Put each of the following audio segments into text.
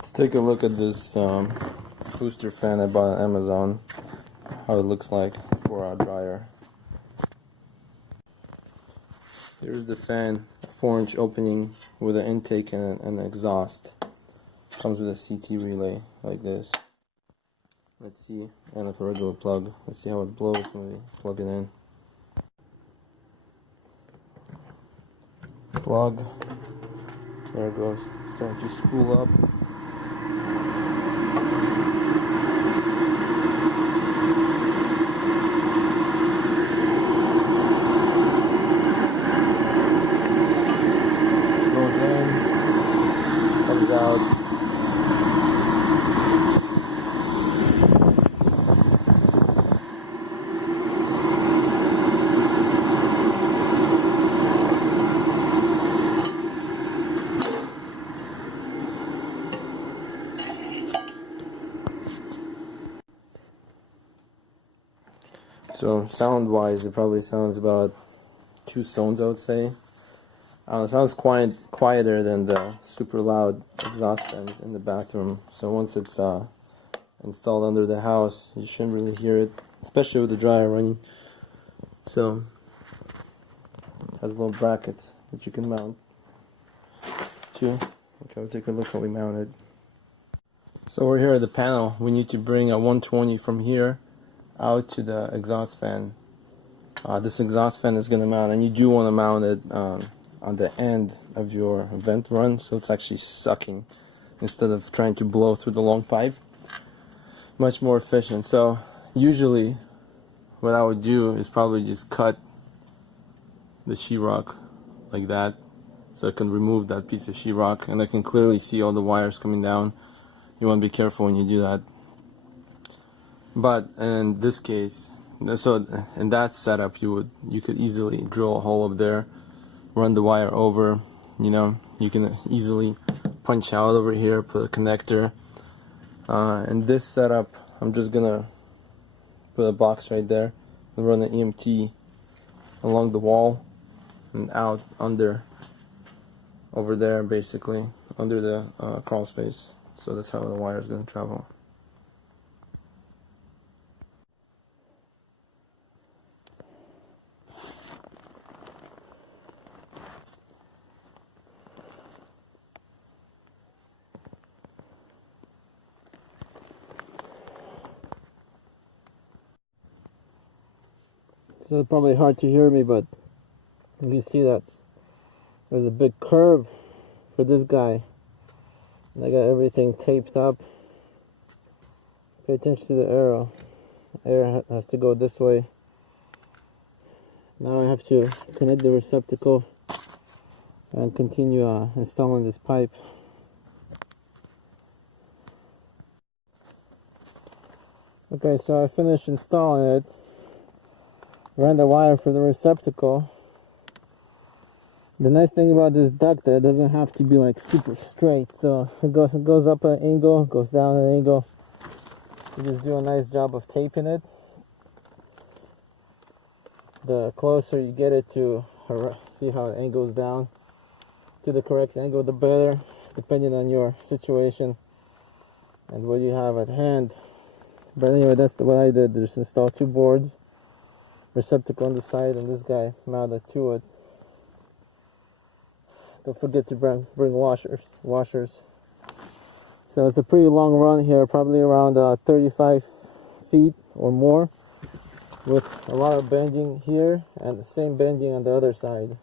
Let's take a look at this booster fan I bought on Amazon, how it looks like for our dryer. Here's the fan, a 4-inch opening with an intake and an exhaust. Comes with a CT relay like this. Let's see, and a regular plug. Let's see how it blows when we plug it in. Plug. There it goes. Starting to spool up. Goes in, comes out. So sound-wise, it probably sounds about 2 tones, I would say. It sounds quieter than the super loud exhaust fans in the bathroom. So once it's installed under the house, you shouldn't really hear it, especially with the dryer running. So it has little brackets that you can mount to. Okay, we'll take a look how we mount it. So we're here at the panel. We need to bring a 120 from here out to the exhaust fan. This exhaust fan is going to mount, and you do want to mount it on the end of your vent run, so it's actually sucking instead of trying to blow through the long pipe. Much more efficient. So usually what I would do is probably just cut the sheetrock like that, so I can remove that piece of sheetrock and I can clearly see all the wires coming down. You want to be careful when you do that. But in this case, so in that setup, you could easily drill a hole up there, run the wire over. You know, you can easily punch out over here, put a connector. In this setup, I'm just gonna put a box right there and run an EMT along the wall and out under over there, basically under the crawl space. So that's how the wire is gonna travel. So it's probably hard to hear me, but you see that there's a big curve for this guy. And I got everything taped up. Pay attention to the arrow. Air has to go this way. Now I have to connect the receptacle and continue installing this pipe. Okay, so I finished installing it. Ran the wire for the receptacle. The nice thing about this duct that it doesn't have to be like super straight, so it goes up an angle, goes down an angle. You just do a nice job of taping it. The closer you get it to see how it angles down to the correct angle, the better, depending on your situation and what you have at hand. But anyway, that's what I did. Just install 2 boards, receptacle on the side, and this guy mounted to it. Don't forget to bring washers. So it's a pretty long run here, probably around 35 feet or more, with a lot of bending here and the same bending on the other side.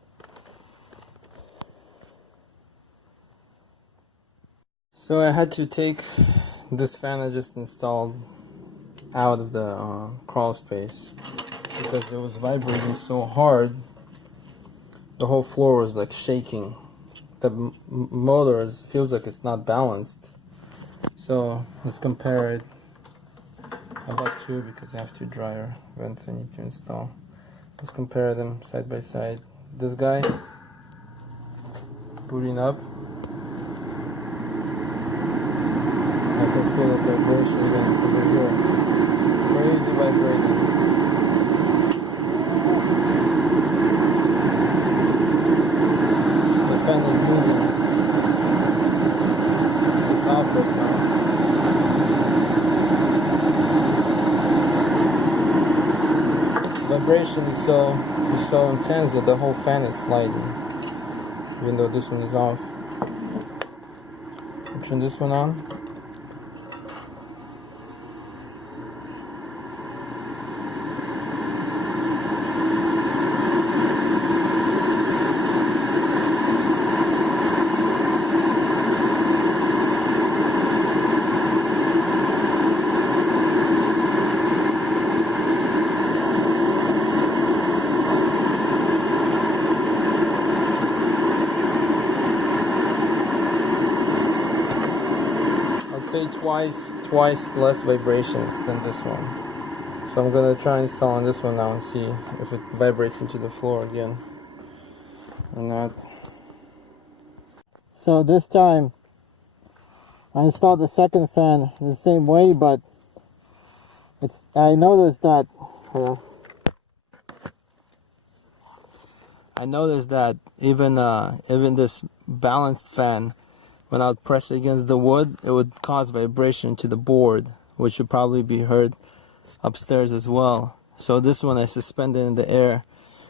So I had to take this fan I just installed out of the crawl space because it was vibrating so hard. The whole floor was like shaking. The motor feels like it's not balanced. So let's compare it. I bought 2 because I have 2 dryer vents I need to install. Let's compare them side by side. This guy booting up. I can feel the vibration again over here. Crazy vibrating. The fan is moving. It's off off right now. Vibration is so intense that the whole fan is sliding, even though this one is off. I'll turn this one on. Say twice less vibrations than this one. So I'm gonna try installing this one now and see if it vibrates into the floor again or not. So this time I installed the second fan the same way, but I noticed that even this balanced fan, when I would press against the wood, it would cause vibration to the board, which would probably be heard upstairs as well. So this one I suspended in the air,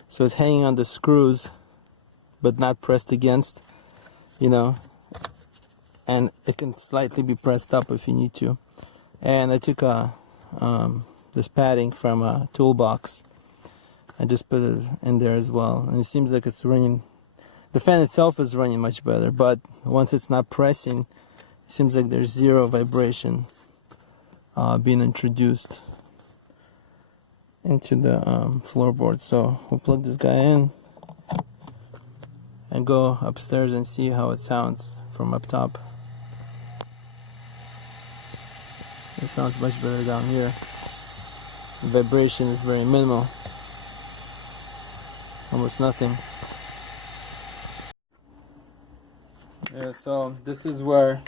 so it's hanging on the screws but not pressed against, you know, and it can slightly be pressed up if you need to. And I took this padding from a toolbox and just put it in there as well, and it seems like it's running. The fan itself is running much better, but once it's not pressing, it seems like there's zero vibration being introduced into the floorboard. So we'll plug this guy in and go upstairs and see how it sounds from up top. It sounds much better down here. The vibration is very minimal, almost nothing. Yeah, so this is where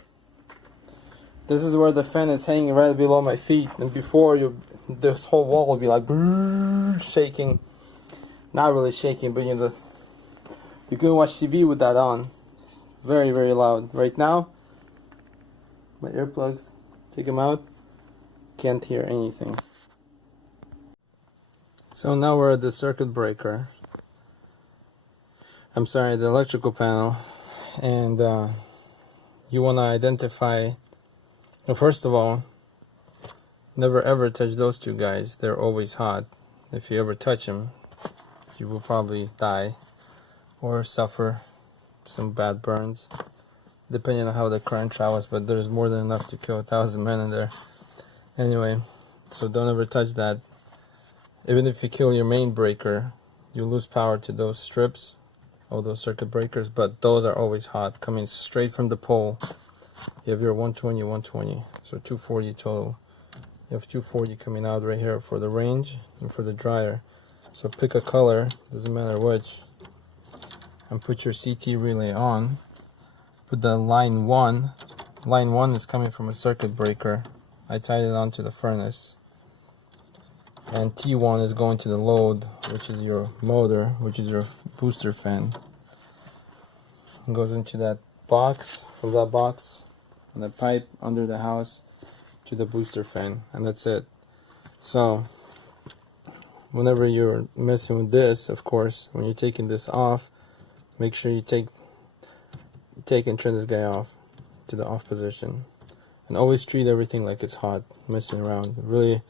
the fan is hanging right below my feet, and before this whole wall will be like shaking. Not really shaking, but you know, you can watch TV with that on. Very, very loud. Right now, my earplugs, take them out, can't hear anything. So now we're at the circuit breaker. I'm sorry, the electrical panel. And you want to identify, well, first of all, never ever touch those two guys. They're always hot. If you ever touch them, you will probably die or suffer some bad burns, depending on how the current travels, but there's more than enough to kill 1,000 men in there. Anyway, so don't ever touch that. Even if you kill your main breaker, you lose power to those strips, all those circuit breakers, but those are always hot, coming straight from the pole. You have your 120, so 240 total. You have 240 coming out right here for the range and for the dryer. So pick a color, doesn't matter which, and put your CT relay on. Put the line 1. Line 1 is coming from a circuit breaker. I tied it onto the furnace. And T1 is going to the load, which is your motor, which is your booster fan. It goes into that box, from that box, and the pipe under the house to the booster fan, and that's it. So whenever you're messing with this, of course, when you're taking this off, make sure you take and turn this guy off to the off position, and always treat everything like it's hot. Messing around, really,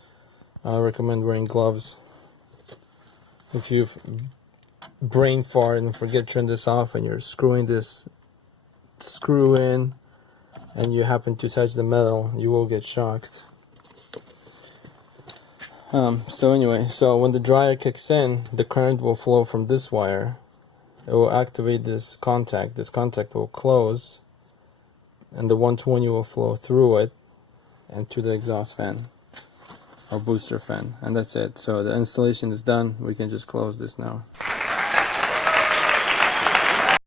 I recommend wearing gloves. If you've brain fart and forget to turn this off and you're screwing this screw in and you happen to touch the metal, you will get shocked. So anyway, so when the dryer kicks in, the current will flow from this wire. It will activate this contact. This contact will close, and the 120 will flow through it and to the exhaust fan or booster fan, and that's it. So the installation is done. We can just close this now.